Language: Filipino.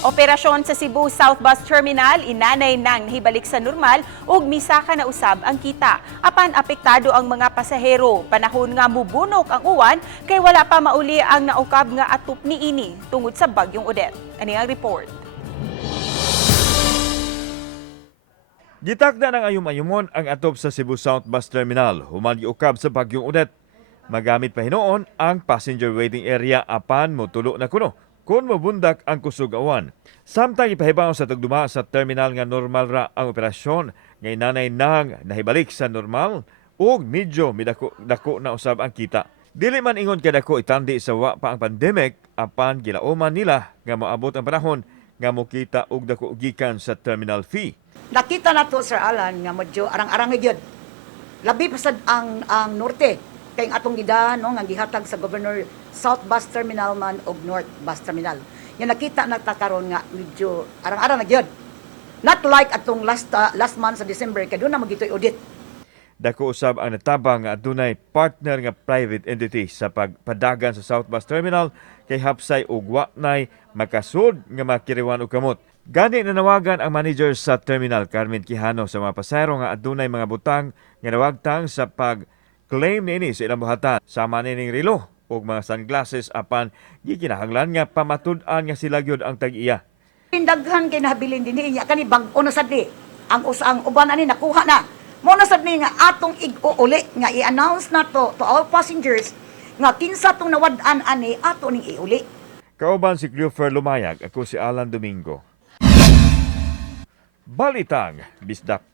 Operasyon sa Cebu South Bus Terminal, inanay nang nahibalik sa normal ug misaka na usab ang kita. Apan apektado ang mga pasahero. Panahon nga mubunok ang uwan kay wala pa mauli ang naukab nga atop niini tungod sa bagyong Odette. Ani ang report. Gitakda ng ayum-ayumon ang atop sa Cebu South Bus Terminal human giukab sa bagyong Odette. Magamit pa hinoon ang passenger waiting area apan motulo na kuno kung mabundak ang kusog awan. Samtang ipahibaw sa tagduma sa terminal nga normal ra ang operasyon, ngay nanay nang nahibalik sa normal ug medyo midako na usab ang kita. Dili man ingon kay dako itandi sa wa pa ang pandemic apan gilauman nila nga moabot ang panahon nga mokita og dako gikan sa terminal fee. Nakita na to, Sir Alan, nga medyo arang-arang gyud. Labi pa sad ang norte kay ang atong gida no nga gihatag sa Governor South Bus Terminal man og North Bus Terminal. Yang nakita na ta karon nga medyo arang-arang na gyud. Not like atong last month sa December kay doon na magitoy audit. Dako usab ang natabang nga adunay partner nga private entity sa pagpadagan sa South Bus Terminal kay hapsay og wa nay makasud nga makiriwan og kamot. Gani nanawagan ang manager sa terminal Carmen Quijano sa mga pasahero nga adunay mga butang nga nawagtang sa pag-claim niini sa ilang buhatan sama nining relo ug mga sunglasses apan gikinahanglan nga pamatud-an nga sila gyud ang tag-iya. Daghan kay nahabilin dinhi nya kani bag-o na sad ni. Ang uban ani nakuha na. Mo na sad ni nga atong ig-uli nga i-announce na to all passengers nga kinsa tong nawad-an ani ato ning iuli. Kauban si Christopher Lumayag, ako si Alan Domingo. Balitang Bisdak.